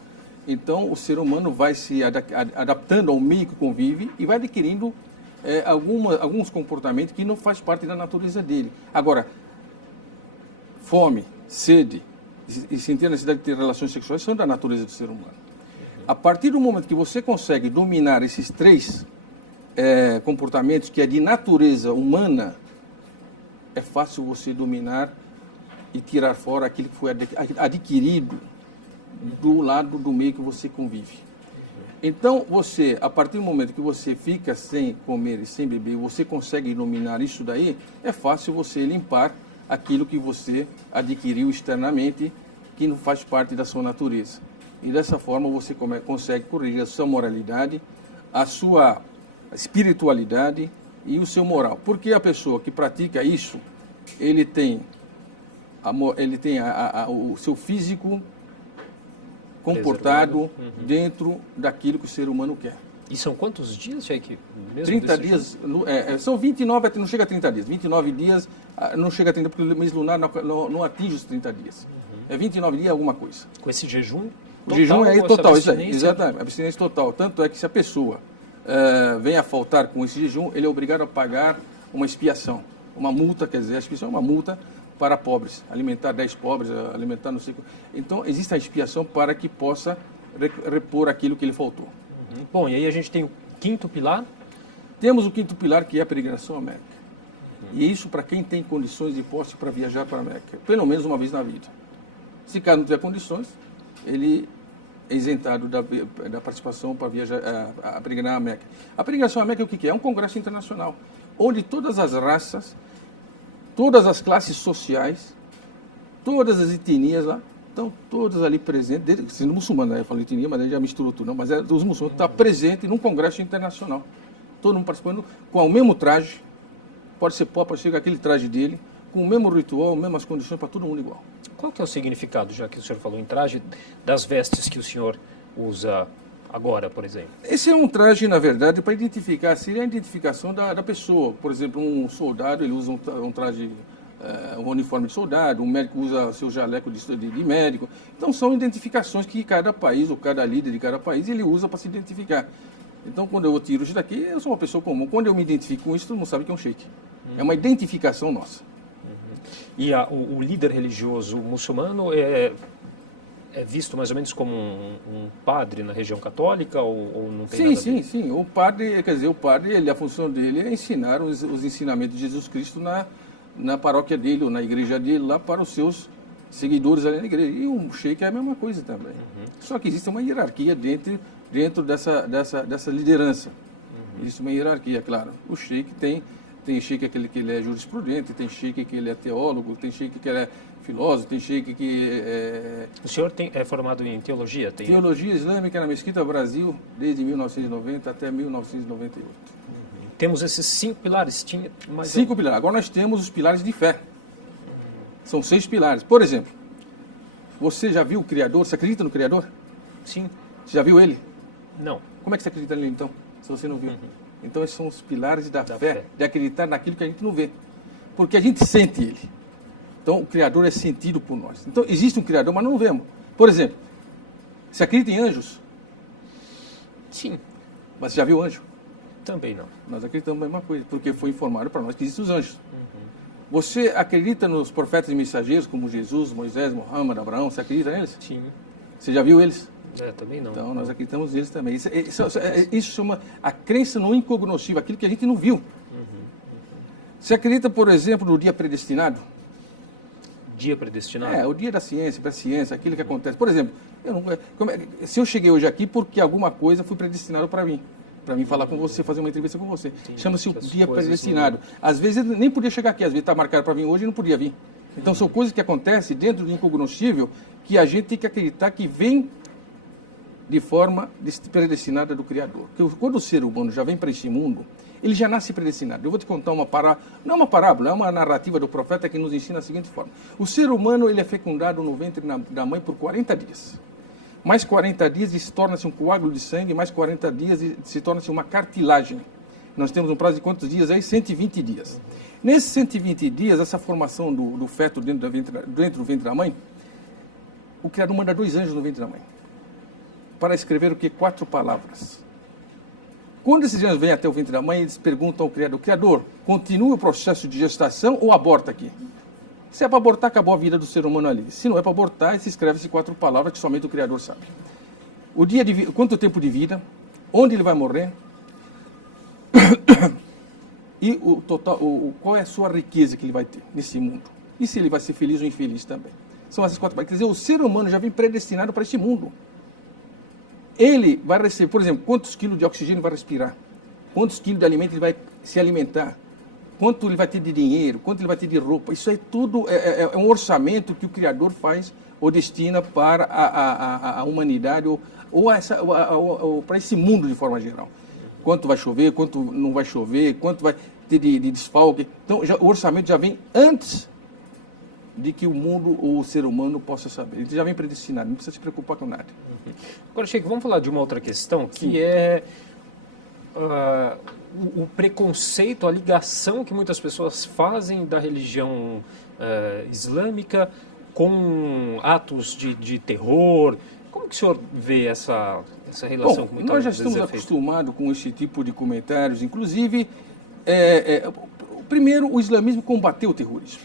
Então, o ser humano vai se adaptando ao meio que convive e vai adquirindo alguns comportamentos que não faz parte da natureza dele. Agora, fome, sede e sentir a necessidade de ter relações sexuais são da natureza do ser humano. A partir do momento que você consegue dominar esses três comportamentos que é de natureza humana, é fácil você dominar e tirar fora aquilo que foi adquirido do lado do meio que você convive. Então, você, a partir do momento que você fica sem comer e sem beber, você consegue dominar isso daí, é fácil você limpar aquilo que você adquiriu externamente, que não faz parte da sua natureza. E dessa forma você consegue corrigir a sua moralidade, a sua espiritualidade e o seu moral. Porque a pessoa que pratica isso, ele tem o seu físico comportado dentro daquilo que o ser humano quer. E são quantos dias, Sheik? 30 dias, são 29, não chega a 30 dias. 29 dias, não chega a 30, porque o mês lunar não atinge os 30 dias. É 29 dias alguma coisa. Com esse jejum? O jejum é ou total, essa isso aí, exatamente, abstinência total. Tanto é que se a pessoa vem a faltar com esse jejum, ele é obrigado a pagar uma expiação, uma multa, quer dizer, a expiação é uma multa para pobres, alimentar 10 pobres, alimentar não sei. Então, existe a expiação para que possa repor aquilo que lhe faltou. Bom, e aí a gente tem o quinto pilar? Temos o quinto pilar, que é a peregrinação à Meca. E isso para quem tem condições de posse para viajar para a Meca, pelo menos uma vez na vida. Se caso não tiver condições, ele é isentado da participação para viajar, a peregrinar à Meca. A peregrinação à Meca é o que é? É um congresso internacional, onde todas as raças, todas as classes sociais, todas as etnias lá, estão todas ali presentes, sendo muçulmano, né? Eu falo etnia, mas aí já misturou tudo, não, mas os muçulmanos estão presentes num congresso internacional. Todo mundo participando com o mesmo traje, pode ser pobre, pode ser aquele traje dele, com o mesmo ritual, mesmas condições, para todo mundo igual. Qual que é o significado, já que o senhor falou em traje, das vestes que o senhor usa agora, por exemplo? Esse é um traje, na verdade, para identificar, seria a identificação da pessoa. Por exemplo, um soldado, ele usa um traje, um uniforme de soldado, um médico usa seu jaleco de médico. Então, são identificações que cada país, ou cada líder de cada país, ele usa para se identificar. Então, quando eu tiro isso daqui, eu sou uma pessoa comum. Quando eu me identifico com isso, todo mundo sabe que é um sheik. É uma identificação nossa. E o líder religioso muçulmano é visto mais ou menos como um padre na região católica ou não tem nada a ver? Sim. O padre, quer dizer, a função dele é ensinar os ensinamentos de Jesus Cristo na paróquia dele ou na igreja dele lá para os seus seguidores ali na igreja. E o sheik é a mesma coisa também. Só que existe uma hierarquia dentro dessa liderança. Existe uma hierarquia, claro. O sheik tem sheik aquele que ele é jurisprudente, tem sheik que ele é teólogo, tem sheik que ele é filósofo, tem sheik que é... O senhor é formado em teologia? Teologia Islâmica na Mesquita Brasil, desde 1990 até 1998. Temos esses 5 pilares? Cinco pilares. Agora nós temos os pilares de fé. São 6 pilares. Por exemplo, você já viu o Criador? Você acredita no Criador? Sim. Você já viu ele? Não. Como é que você acredita nele então, se você não viu? Então, esses são os pilares da fé, de acreditar naquilo que a gente não vê. Porque a gente sente ele. Então, o Criador é sentido por nós. Então, existe um Criador, mas não vemos. Por exemplo, você acredita em anjos? Sim. Mas você já viu anjo? Também não. Nós acreditamos na mesma coisa, porque foi informado para nós que existem os anjos. Você acredita nos profetas e mensageiros, como Jesus, Moisés, Muhammad, Abraão? Você acredita neles? Sim. Você já viu eles? Também não. Então, nós acreditamos neles também. Isso chama a crença no incognoscível, aquilo que a gente não viu. Você acredita, por exemplo, no dia predestinado? Dia predestinado? O dia da ciência, para a ciência, aquilo que acontece. Por exemplo, se eu cheguei hoje aqui porque alguma coisa foi predestinada para mim falar com você, fazer uma entrevista com você. Chama-se o dia predestinado. Às vezes ele nem podia chegar aqui, às vezes está marcado para vir hoje e não podia vir. Então são coisas que acontecem dentro do incognoscível que a gente tem que acreditar que vem de forma predestinada do Criador. Porque quando o ser humano já vem para este mundo, ele já nasce predestinado. Eu vou te contar uma parábola, não uma parábola, é uma narrativa do profeta que nos ensina a seguinte forma. O ser humano ele é fecundado no ventre da mãe por 40 dias. Mais 40 dias e se torna-se um coágulo de sangue, mais 40 dias e se torna-se uma cartilagem. Nós temos um prazo de quantos dias aí? 120 dias. Nesses 120 dias, essa formação do feto dentro do ventre da mãe, o Criador manda 2 anjos no ventre da mãe para escrever o que? 4 palavras. Quando esses anjos vêm até o ventre da mãe, eles perguntam ao Criador: Criador, continua o processo de gestação ou aborta aqui? Se é para abortar, acabou a vida do ser humano ali. Se não é para abortar, se escreve essas 4 palavras que somente o Criador sabe. O dia de quanto tempo de vida, onde ele vai morrer e o total, qual é a sua riqueza que ele vai ter nesse mundo. E se ele vai ser feliz ou infeliz também. São essas 4 palavras. Quer dizer, o ser humano já vem predestinado para este mundo. Ele vai receber, por exemplo, quantos quilos de oxigênio vai respirar, quantos quilos de alimento ele vai se alimentar, quanto ele vai ter de dinheiro, quanto ele vai ter de roupa. Isso é tudo, é um orçamento que o Criador faz ou destina para a humanidade ou para esse mundo de forma geral. Quanto vai chover, quanto não vai chover, quanto vai ter de desfalque. Então, o orçamento já vem antes de que o mundo ou o ser humano possa saber. Ele já vem predestinado, não precisa se preocupar com nada. Agora, Sheik, vamos falar de uma outra questão, que é o preconceito, a ligação que muitas pessoas fazem da religião islâmica com atos de terror, Como que o senhor vê essa relação? Bom, nós já estamos acostumados com esse tipo de comentários, inclusive, primeiro, o islamismo combateu o terrorismo.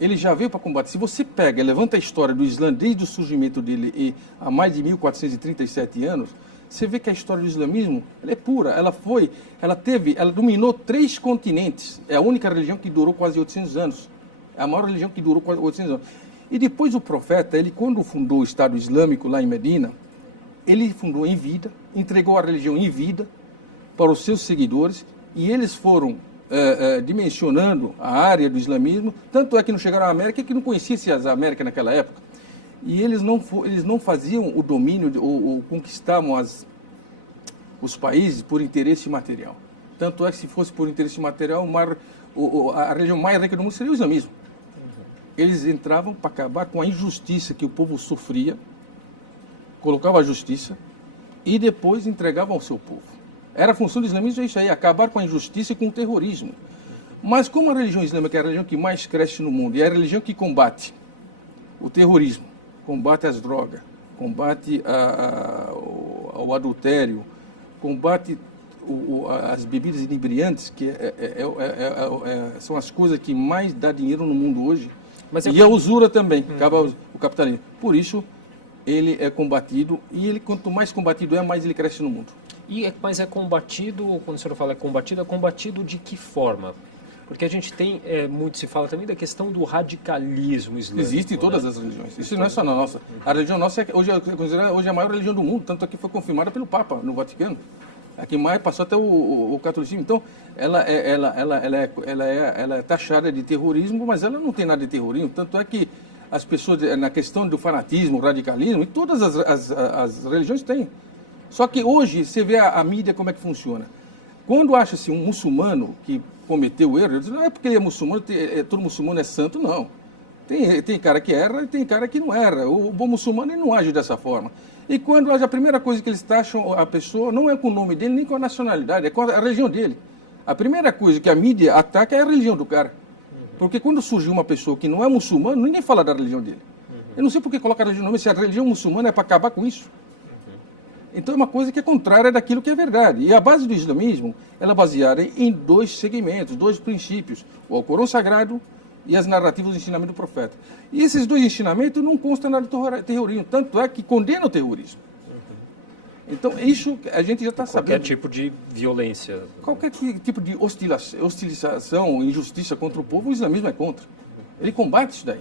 Ele já veio para combater. Se você levanta a história do Islã desde o surgimento dele há mais de 1437 anos, você vê que a história do islamismo ela é pura. Ela dominou 3 continentes. É a única religião que durou quase 800 anos. É a maior religião que durou quase 800 anos. E depois o profeta, quando fundou o Estado Islâmico lá em Medina, ele fundou em vida, entregou a religião em vida para os seus seguidores, e eles foram dimensionando a área do islamismo, tanto é que não chegaram à América, que não conhecia-se as Américas naquela época. E eles não faziam o domínio ou conquistavam os países por interesse material. Tanto é que se fosse por interesse material, a religião mais rica do mundo seria o islamismo. Eles entravam para acabar com a injustiça que o povo sofria, colocavam a justiça e depois entregavam ao seu povo. Era a função do islamismo isso aí, acabar com a injustiça e com o terrorismo. Mas como a religião islâmica é a religião que mais cresce no mundo e é a religião que combate o terrorismo, combate as drogas, combate o adultério, combate as bebidas inebriantes, que são as coisas que mais dá dinheiro no mundo hoje, e a usura também, acaba o capitalismo. Por isso, ele é combatido, e quanto mais combatido mais ele cresce no mundo. Mas é combatido, quando o senhor fala é combatido de que forma? Porque a gente tem, muito se fala também da questão do radicalismo islâmico. Existe em todas as religiões. Isso não é só na nossa. A religião nossa hoje é considerada a maior religião do mundo, tanto é que foi confirmada pelo Papa no Vaticano. A que mais passou até o catolicismo. Então, ela é taxada de terrorismo, mas ela não tem nada de terrorismo. Tanto é que as pessoas, na questão do fanatismo, radicalismo, e todas as religiões têm. Só que hoje, você vê a mídia como é que funciona. Quando acha-se um muçulmano que cometeu erro, não é porque ele é muçulmano, todo muçulmano é santo, não. Tem cara que erra e tem cara que não erra. O bom muçulmano ele não age dessa forma. E quando age, a primeira coisa que eles taxam a pessoa não é com o nome dele, nem com a nacionalidade, é com a religião dele. A primeira coisa que a mídia ataca é a religião do cara. Porque quando surgiu uma pessoa que não é muçulmano, ninguém fala da religião dele. Eu não sei por que coloca a religião no nome, se a religião muçulmana é para acabar com isso. Então é uma coisa que é contrária daquilo que é verdade. E a base do islamismo, ela é baseada em 2 segmentos, 2 princípios. O Alcorão Sagrado e as narrativas do ensinamento do profeta. E esses 2 ensinamentos não constam nada de terrorismo, tanto é que condena o terrorismo. Então isso a gente já está sabendo. Qualquer tipo de violência. Qualquer tipo de hostilização, injustiça contra o povo, o islamismo é contra. Ele combate isso daí.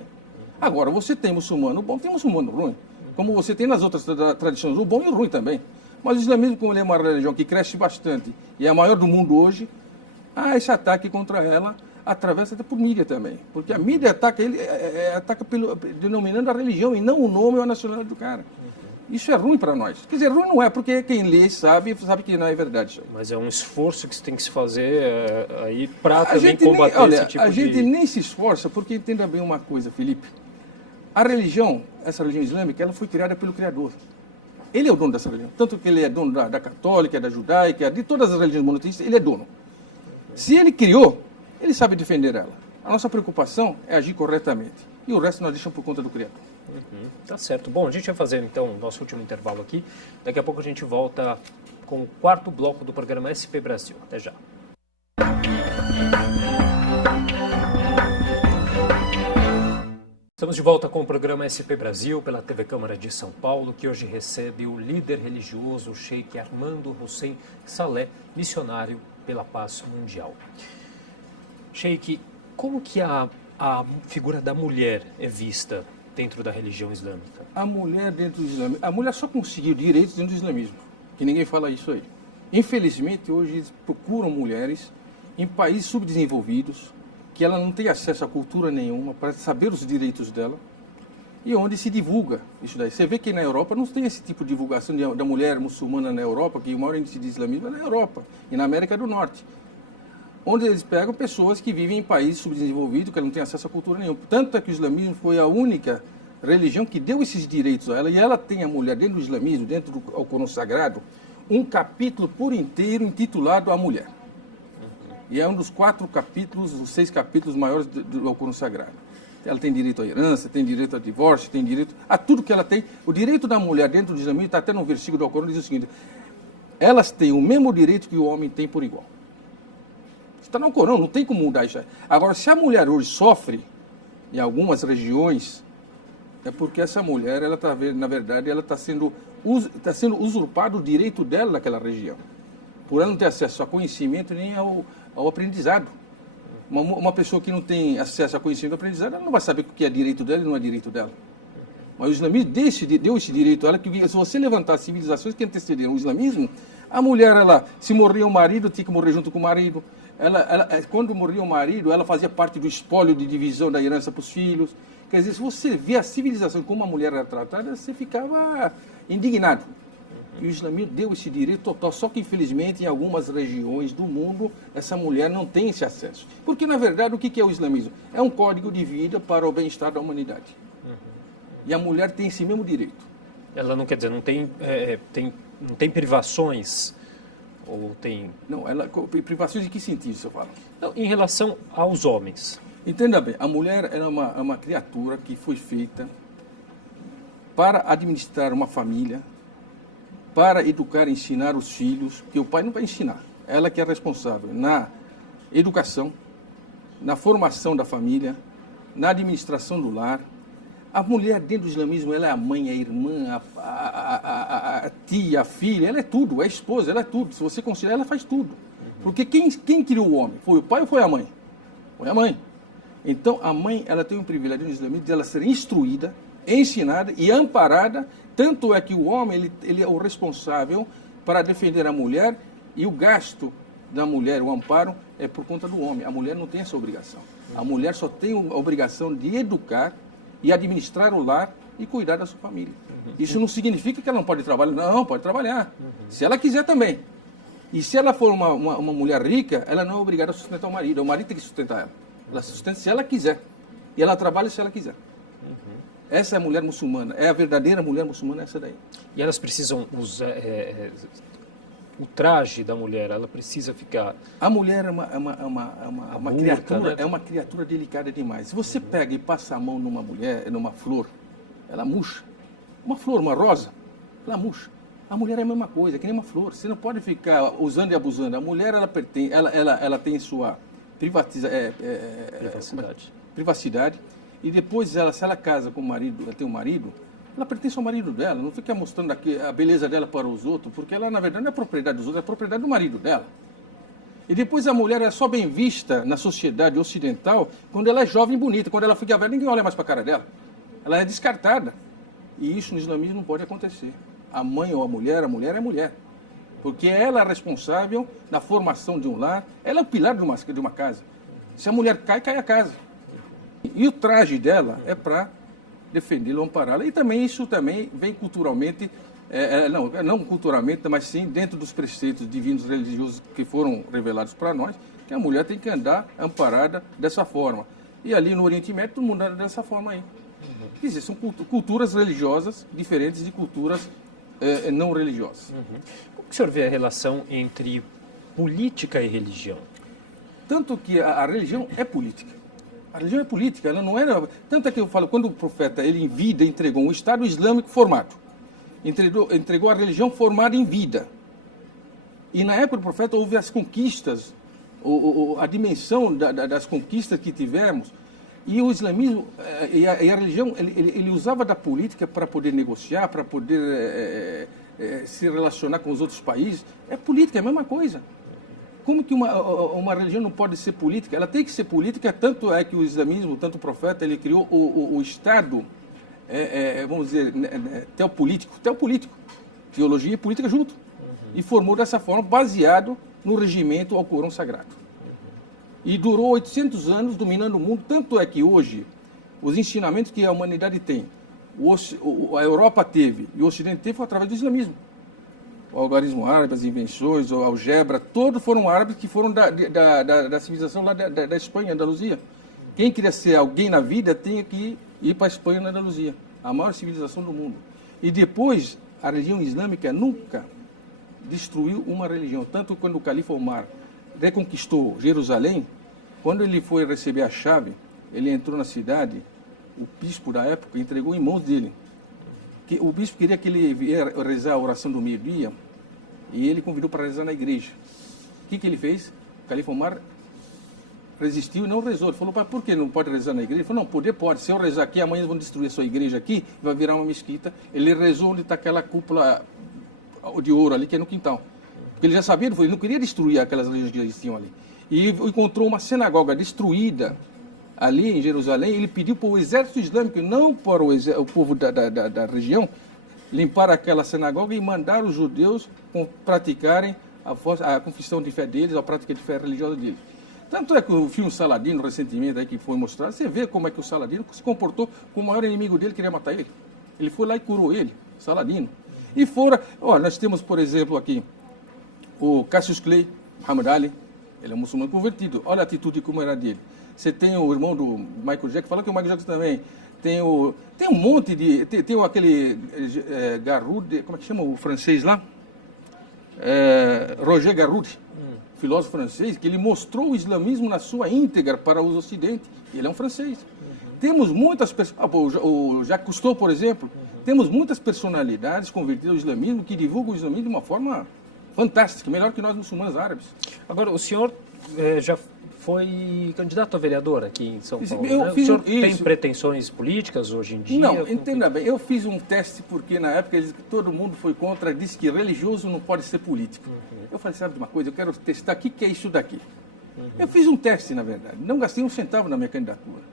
Agora, você tem muçulmano bom, tem muçulmano ruim. Como você tem nas outras tradições, o bom e o ruim também. Mas o islamismo, como ele é uma religião que cresce bastante e é a maior do mundo hoje, esse ataque contra ela atravessa até por mídia também. Porque a mídia ataca denominando a religião e não o nome ou a nacionalidade do cara. Isso é ruim para nós. Quer dizer, ruim não é, porque quem lê sabe que não é verdade isso aí. Mas é um esforço que você tem que se fazer aí para também combater esse tipo de... A gente nem se esforça, porque entenda bem uma coisa, Felipe. A religião, essa religião islâmica, ela foi criada pelo Criador. Ele é o dono dessa religião. Tanto que ele é dono da católica, da judaica, de todas as religiões monoteístas, ele é dono. Se ele criou, ele sabe defender ela. A nossa preocupação é agir corretamente. E o resto nós deixamos por conta do Criador. Tá certo. Bom, a gente vai fazer então o nosso último intervalo aqui. Daqui a pouco a gente volta com o 4º bloco do programa SP Brasil. Até já. Estamos de volta com o programa SP Brasil pela TV Câmara de São Paulo, que hoje recebe o líder religioso, o Sheikh Armando Hussein Saleh, missionário pela paz mundial. Sheikh, como que a figura da mulher é vista dentro da religião islâmica? A mulher dentro do islamismo, a mulher só conseguiu direitos dentro do islamismo, que ninguém fala isso aí. Infelizmente, hoje eles procuram mulheres em países subdesenvolvidos, que ela não tem acesso a cultura nenhuma para saber os direitos dela, e onde se divulga isso daí. Você vê que na Europa não tem esse tipo de divulgação da mulher muçulmana na Europa, que o maior índice de islamismo é na Europa e na América do Norte, onde eles pegam pessoas que vivem em países subdesenvolvidos, que ela não tem acesso a cultura nenhuma. Tanto é que o islamismo foi a única religião que deu esses direitos a ela, e ela tem a mulher dentro do islamismo, dentro do Alcorão Sagrado, um capítulo por inteiro intitulado A Mulher. E é um dos 4 capítulos, os 6 capítulos maiores do Alcorão Sagrado. Ela tem direito à herança, tem direito ao divórcio, tem direito a tudo que ela tem. O direito da mulher dentro do islamismo está até no versículo do Alcorão, diz o seguinte: elas têm o mesmo direito que o homem tem por igual. Está no Alcorão, não tem como mudar isso. Agora, se a mulher hoje sofre em algumas regiões, é porque essa mulher, ela tá, na verdade, ela está sendo usurpado o direito dela naquela região, por ela não ter acesso a conhecimento nem ao aprendizado. Uma pessoa que não tem acesso a conhecimento e aprendizado, ela não vai saber o que é direito dela e não é direito dela. Mas o islamismo deu esse direito a ela, que se você levantar as civilizações que antecederam o islamismo, a mulher, ela, se morria o marido, tinha que morrer junto com o marido. Quando morria o marido, ela fazia parte do espólio de divisão da herança para os filhos. Quer dizer, se você vê a civilização como a mulher era tratada, você ficava indignado. E o islamismo deu esse direito total, só que infelizmente em algumas regiões do mundo essa mulher não tem esse acesso. Porque na verdade o que é o islamismo? É um código de vida para o bem-estar da humanidade. E a mulher tem esse mesmo direito. Ela não quer dizer, não tem privações ou tem... Não, privações em que sentido você fala? Não, em relação aos homens. Entenda bem, a mulher é uma criatura que foi feita para administrar uma família, para educar e ensinar os filhos, que o pai não vai ensinar. Ela que é responsável na educação, na formação da família, na administração do lar. A mulher dentro do islamismo, ela é a mãe, a irmã, a tia, a filha, ela é tudo, é a esposa, ela é tudo. Se você considerar, ela faz tudo. Porque quem criou o homem? Foi o pai ou foi a mãe? Foi a mãe. Então, a mãe, ela tem um privilégio no islamismo de ela ser instruída, ensinada e amparada. Tanto é que o homem ele é o responsável para defender a mulher, e o gasto da mulher, o amparo, é por conta do homem. A mulher não tem essa obrigação. A mulher só tem a obrigação de educar e administrar o lar e cuidar da sua família. Isso não significa que ela não pode trabalhar. Não, pode trabalhar. Se ela quiser também. E se ela for uma mulher rica, ela não é obrigada a sustentar o marido. O marido tem que sustentar ela. Ela sustenta se ela quiser. E ela trabalha se ela quiser. Essa é a mulher muçulmana. É a verdadeira mulher muçulmana, essa daí. E elas precisam usar... o traje da mulher, ela precisa ficar... A mulher é uma criatura, né? É uma criatura delicada demais. Se você pega e passa a mão numa mulher, numa flor, ela murcha. Uma flor, uma rosa, ela murcha. A mulher é a mesma coisa, que nem uma flor. Você não pode ficar usando e abusando. A mulher, ela tem sua privacidade. E depois, se ela casa com o marido, ela tem um marido, ela pertence ao marido dela, não fica mostrando aqui a beleza dela para os outros, porque ela, na verdade, não é propriedade dos outros, é propriedade do marido dela. E depois a mulher é só bem vista na sociedade ocidental quando ela é jovem e bonita. Quando ela fica velha, ninguém olha mais para a cara dela. Ela é descartada. E isso no islamismo não pode acontecer. A mãe ou a mulher é mulher. Porque ela é responsável na formação de um lar, ela é o pilar de uma casa. Se a mulher cai, cai a casa. E o traje dela é para defendê-la, ampará-la. E também isso também vem culturalmente, não culturalmente, mas sim dentro dos preceitos divinos religiosos que foram revelados para nós, que a mulher tem que andar amparada dessa forma. E ali no Oriente Médio, todo mundo anda dessa forma aí. Quer dizer, são culturas religiosas diferentes de culturas não religiosas. Como que o senhor vê a relação entre política e religião? Tanto que a religião é política. A religião é política, ela não era... Tanto é que eu falo, quando o profeta, ele em vida entregou um Estado Islâmico formado, entregou a religião formada em vida. E na época do profeta houve as conquistas, a dimensão das conquistas que tivemos, e o islamismo e a religião, ele usava da política para poder negociar, para poder se relacionar com os outros países. É política, é a mesma coisa. Como que uma religião não pode ser política? Ela tem que ser política, tanto é que o islamismo, tanto o profeta, ele criou o Estado, vamos dizer, teopolítico, teologia e política junto. E formou dessa forma, baseado no regimento ao Corão Sagrado. E durou 800 anos dominando o mundo, tanto é que hoje, os ensinamentos que a humanidade tem, a Europa teve e o Ocidente teve, foi através do islamismo. O algarismo árabe, as invenções, a algebra, todos foram árabes que foram da civilização lá da Espanha, Andaluzia. Quem queria ser alguém na vida tinha que ir para a Espanha, na Andaluzia, a maior civilização do mundo. E depois, a religião islâmica nunca destruiu uma religião. Tanto quando o califa Omar reconquistou Jerusalém, quando ele foi receber a chave ele entrou na cidade, o bispo da época entregou em mãos dele. O bispo queria que ele viesse rezar a oração do meio-dia e ele convidou para rezar na igreja. O que ele fez? O califa Omar resistiu e não rezou. Ele falou, por que não pode rezar na igreja? Ele falou, não, poder pode. Se eu rezar aqui, amanhã vão destruir a sua igreja aqui, vai virar uma mesquita. Ele rezou onde está aquela cúpula de ouro ali, que é no quintal. Porque ele já sabia, ele não queria destruir aquelas religiões que existiam ali. E encontrou uma sinagoga destruída ali em Jerusalém. Ele pediu para o exército islâmico, não para o povo da região, limpar aquela sinagoga e mandar os judeus praticarem a confissão de fé deles, a prática de fé religiosa deles. Tanto é que o filme Saladino, recentemente, aí, que foi mostrado, você vê como é que o Saladino se comportou com o maior inimigo dele, queria matar ele. Ele foi lá e curou ele, Saladino. E fora, nós temos, por exemplo, aqui, o Cassius Clay, Muhammad Ali, ele é um muçulmano convertido. Olha a atitude como era dele. Você tem o irmão do Michael Jackson, fala que o Michael Jackson também tem um monte de... Tem aquele Garud, como é que chama o francês lá? Roger Garud, filósofo francês, que ele mostrou o islamismo na sua íntegra para os ocidentes. Ele é um francês. Temos muitas pessoas... o Jacques Cousteau, por exemplo, temos muitas personalidades convertidas ao islamismo que divulgam o islamismo de uma forma fantástica, melhor que nós muçulmanos árabes. Agora, o senhor já foi candidato a vereador aqui em São Paulo, né? O senhor tem pretensões políticas hoje em dia? Não, entenda bem, eu fiz um teste porque na época todo mundo foi contra, disse que religioso não pode ser político. Eu falei, sabe de uma coisa, eu quero testar o que é isso daqui. Eu fiz um teste, na verdade, não gastei um centavo na minha candidatura.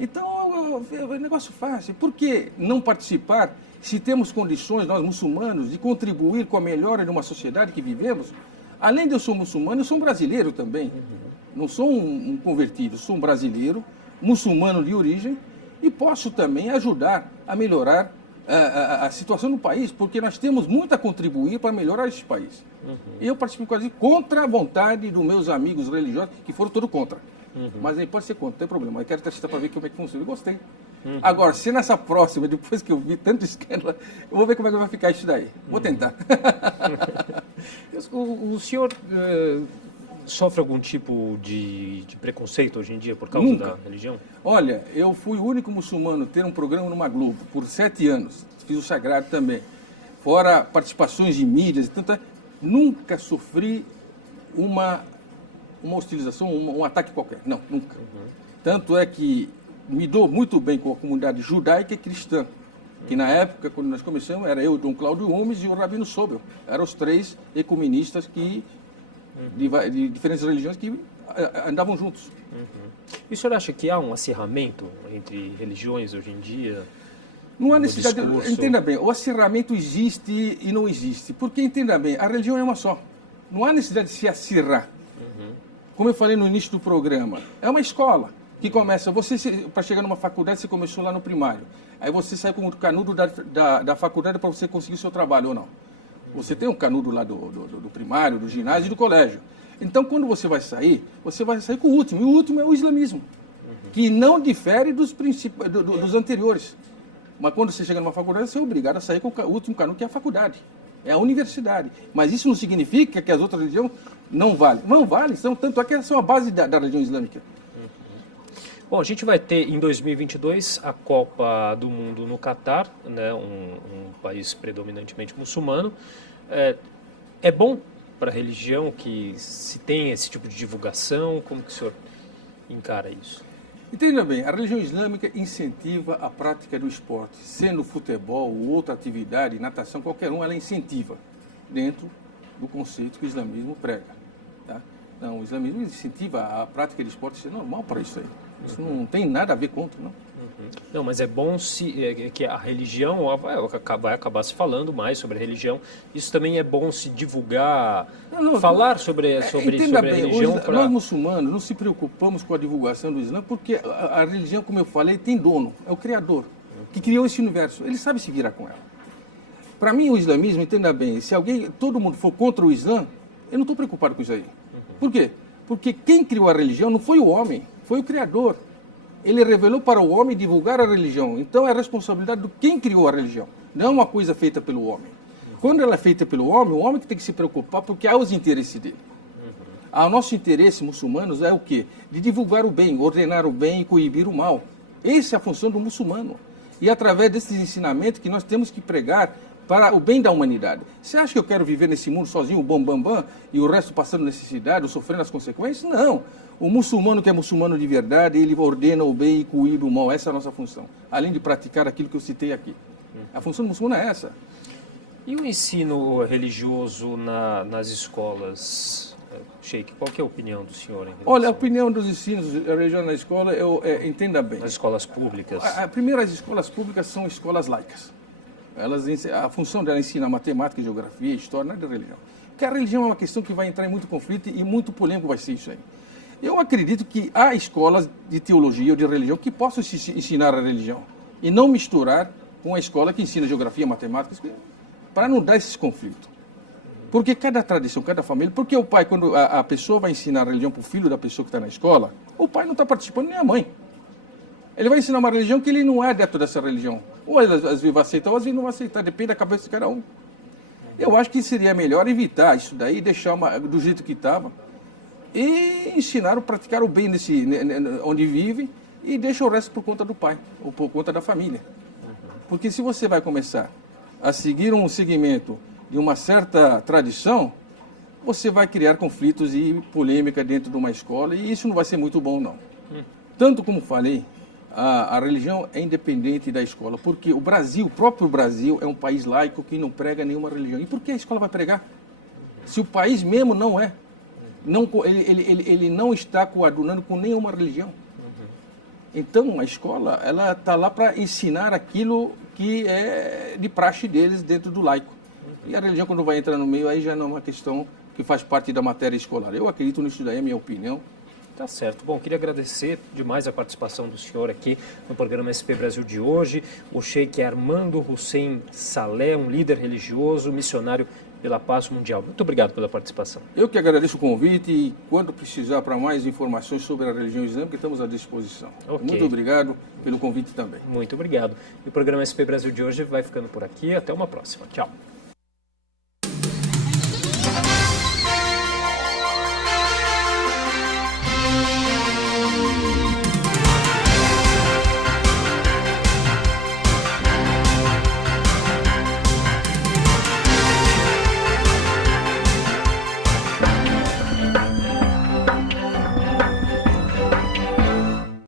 Então, é um negócio fácil. Por que não participar se temos condições, nós muçulmanos, de contribuir com a melhora de uma sociedade que vivemos? Além de eu ser muçulmano, eu sou um brasileiro também. Não sou um convertido, sou um brasileiro, muçulmano de origem, e posso também ajudar a melhorar a situação do país, porque nós temos muito a contribuir para melhorar esse país. E eu participo quase contra a vontade dos meus amigos religiosos, que foram todos contra. Mas aí pode ser contra, não tem problema. Eu quero testar para ver como é que funciona. Eu gostei. Agora, se nessa próxima, depois que eu vi tanto escândalo, eu vou ver como é que vai ficar isso daí. Vou tentar. O senhor sofre algum tipo de preconceito hoje em dia por causa da religião? Olha, eu fui o único muçulmano a ter um programa numa Globo por 7 anos. Fiz o Sagrado também. Fora participações em mídias e tanta... Nunca sofri uma hostilização, um ataque qualquer. Não, nunca. Tanto é que me dou muito bem com a comunidade judaica e cristã. Que na época, quando nós começamos, era eu, Dom Cláudio Gomes e o Rabino Sobel. Eram os 3 ecumenistas que, de diferentes religiões que andavam juntos. E o senhor acha que há um acirramento entre religiões hoje em dia? Não há necessidade, entenda bem, o acirramento existe e não existe. Porque, entenda bem, a religião é uma só. Não há necessidade de se acirrar. Como eu falei no início do programa, é uma escola que começa, para chegar numa faculdade, você começou lá no primário. Aí você sai com o canudo da faculdade para você conseguir o seu trabalho ou não. Você tem um canudo lá do primário, do ginásio e do colégio. Então, quando você vai sair com o último. E o último é o islamismo, que não difere dos anteriores. Mas quando você chega numa faculdade, você é obrigado a sair com o último canudo, que é a faculdade. É a universidade. Mas isso não significa que as outras religiões não valem. Não valem, tanto é que são a base da religião islâmica. Bom, a gente vai ter em 2022 a Copa do Mundo no Catar, né, um país predominantemente muçulmano. É bom para a religião que se tenha esse tipo de divulgação? Como que o senhor encara isso? Entenda bem, a religião islâmica incentiva a prática do esporte, sendo futebol ou outra atividade, natação, qualquer ela incentiva, dentro do conceito que o islamismo prega. Tá? Não, o islamismo incentiva a prática de esporte, isso é normal para isso aí. Isso não tem nada a ver contra, não. Não, mas é bom que a religião vai acabar se falando mais sobre a religião. Isso também é bom se divulgar, falar sobre a religião. Nós muçulmanos não se preocupamos com a divulgação do Islã porque a religião, como eu falei, tem dono, é o Criador, que criou esse universo. Ele sabe se virar com ela. Para mim, o islamismo, entenda bem, se todo mundo for contra o Islã, eu não estou preocupado com isso aí. Por quê? Porque quem criou a religião não foi o homem, foi o Criador. Ele revelou para o homem divulgar a religião. Então é a responsabilidade de quem criou a religião, não é uma coisa feita pelo homem. Quando ela é feita pelo homem, o homem que tem que se preocupar porque há os interesses dele. O nosso interesse, muçulmanos, é o quê? De divulgar o bem, ordenar o bem e coibir o mal. Essa é a função do muçulmano. E através desses ensinamentos que nós temos que pregar para o bem da humanidade. Você acha que eu quero viver nesse mundo sozinho, bam, bam, bam, e o resto passando necessidade, ou sofrendo as consequências? Não. O muçulmano que é muçulmano de verdade, ele ordena o bem e coíbe o mal. Essa é a nossa função. Além de praticar aquilo que eu citei aqui. A função do muçulmano é essa. E o ensino religioso nas escolas, Sheikh? Qual que é a opinião do senhor? Olha, a opinião dos ensinos religiosos na escola, entenda bem. Nas escolas públicas? Primeiro, as escolas públicas são escolas laicas. A função dela ensina matemática, geografia, história, nada de religião. Porque a religião é uma questão que vai entrar em muito conflito e muito polêmico vai ser isso aí. Eu acredito que há escolas de teologia ou de religião que possam ensinar a religião e não misturar com a escola que ensina geografia, matemática, para não dar esses conflitos. Porque cada tradição, cada família... Porque o pai, quando a pessoa vai ensinar a religião para o filho da pessoa que está na escola, o pai não está participando, nem a mãe. Ele vai ensinar uma religião que ele não é adepto dessa religião. Ou às vezes vai aceitar, ou às vezes não vai aceitar. Depende da cabeça de cada um. Eu acho que seria melhor evitar isso daí, deixar do jeito que estava, e ensinar, praticar o bem onde vive, e deixa o resto por conta do pai, ou por conta da família. Porque se você vai começar a seguir um segmento de uma certa tradição, você vai criar conflitos e polêmica dentro de uma escola, e isso não vai ser muito bom, não. Tanto como falei, a religião é independente da escola, porque o próprio Brasil, é um país laico que não prega nenhuma religião. E por que a escola vai pregar? Se o país mesmo não é, ele não está coadunando com nenhuma religião. Então, a escola, ela está lá para ensinar aquilo que é de praxe deles dentro do laico. E a religião, quando vai entrar no meio, aí já não é uma questão que faz parte da matéria escolar. Eu acredito nisso daí, é a minha opinião. Tá certo. Bom, queria agradecer demais a participação do senhor aqui no programa SP Brasil de hoje. O Sheikh Armando Hussein Saleh, um líder religioso, missionário pela paz mundial. Muito obrigado pela participação. Eu que agradeço o convite e quando precisar para mais informações sobre a religião islâmica, estamos à disposição. Okay. Muito obrigado pelo convite também. Muito obrigado. E o programa SP Brasil de hoje vai ficando por aqui. Até uma próxima. Tchau.